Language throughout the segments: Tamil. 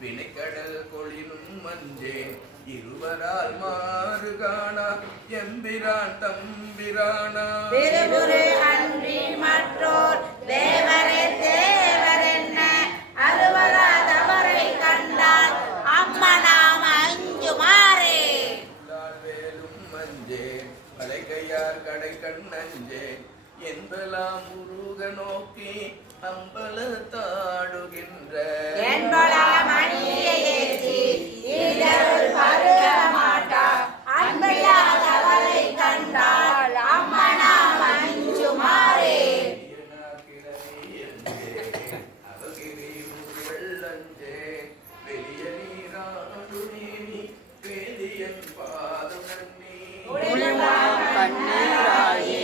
வினைக்கடல் கொளினும் மஞ்சே இருவரால் மாறு காணா எம்பிரான் தம்பிரானா திருகுரு அன்றி மற்றோர் தேவரே தேவரென்ன அருவராதவரை கண்டால் அம்மனாம் அஞ்சுமாறே வேலும் மஞ்சே அலைகையார் கடை கண்ணஞ்சே என்பலாம் முருக நோக்கி அம்பலத்தாடுகின்ற என்பலாம் அணியை ஏற்றி ஈடருள் பருக மாட்டா அன்பில்லாதவரை கண்டால் அம்மனாம் அஞ்சுமாறே வெளிய நீராடு நீ வேதியன் பாதம் நன்னி கண்ணீராயே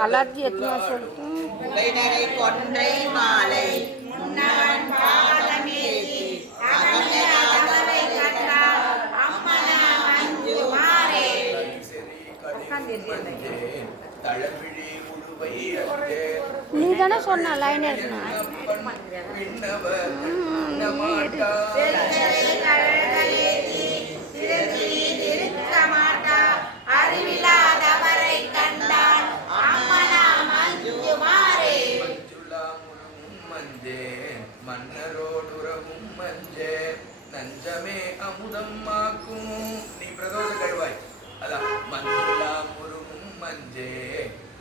அலர்ஜி எத்தனை சொல்லிட்டு கொன்றை மாலை முன்னவன் பாதமேற்றி அகமையாதவரை கண்டால் அம்மனாம் அஞ்சுமாறே நீ தானே சொன்ன லைன் எடுக்கணும் அறிவில்லாதவரை கண்டால் அம்மனாம் அஞ்சுமாறே மன்னரோடுறவும் மஞ்சே நஞ்சமே அமுதம்மாக்கும் நீ பிரதோஷ கழுவாய் அதான் மஞ்சுளா முருகும் மஞ்சே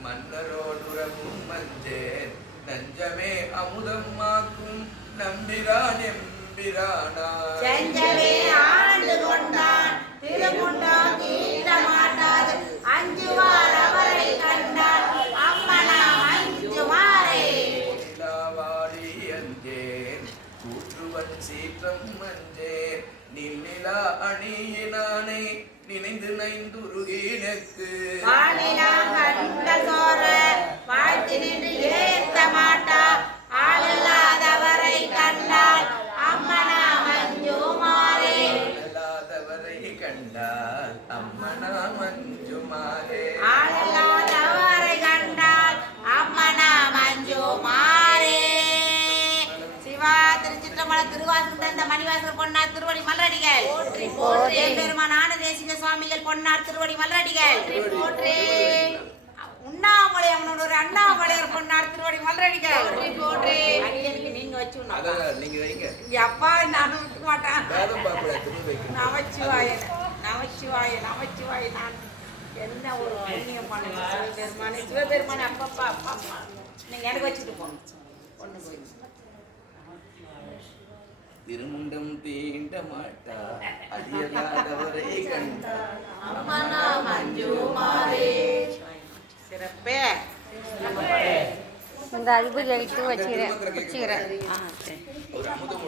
மன்னரோடுறவும் மஞ்சே நஞ்சமே அமுதம்மாக்கும் நம்பிரான் எம்பிரானா செஞ்சவே ஆண்டு கொண்டான் திருமுண்டம் தீண்ட மாட்டாது அஞ்சுவார் அவரை கண்டால் அம்மனாம் அஞ்சுமாறே கூற்றுவன் சீற்றம் மஞ்சேன் நிலா அணியினானே நினைந்து நைந்துருகினக்கு வானிலாம் கண்கள் சோர வாழ்த்தி நின்று ஏத்த மாட்டா ஆளில்லாதவரை கண்டால் அம்மனாம் அஞ்சுமாறே அல்லாதவரை கண்டால் அம்மனா மஞ்சுமாரே ஆளில்லாதவரை கண்டால் அம்மனாம் அஞ்சுமாறே சிவா திருச்சிற்றம்பலம் திருவாசகம் தந்த மணிவாசகர் பொன்னார் திருவடி மலரடிகள் பெருமான் ஆனந்தேசிக சுவாமிகள் பொன்னார் திருவடி மலரடிகள் உண்ணாமலை அவனோட அண்ணாமலையர் பொன்னார் திருவடி மலரடிகள் நீங்க வச்சு நீங்க வைங்க அப்பா நானும் விட்டுக்க மாட்டேன் வேதம் பார்க்கல துணி வைக்கணும் நமச்சிவாய நமச்சிவாய நமச்சிவாய நான் என்ன ஒரு புண்ணியமான சிவபெருமானே சிவபெருமானே அப்பப்பா அப்பா அம்மா நீங்க எனக்கு வச்சுட்டு போகணும் கொண்டு போய் திருமுண்டம் தீண்ட மாட்டா அடியலாதவரை கண்டா அம்மனாம் அஞ்சுமாறே சிறப்பே இந்த அழுபு ஜெயித்து வச்சுக்கிறேன் ஒரு அமுதம்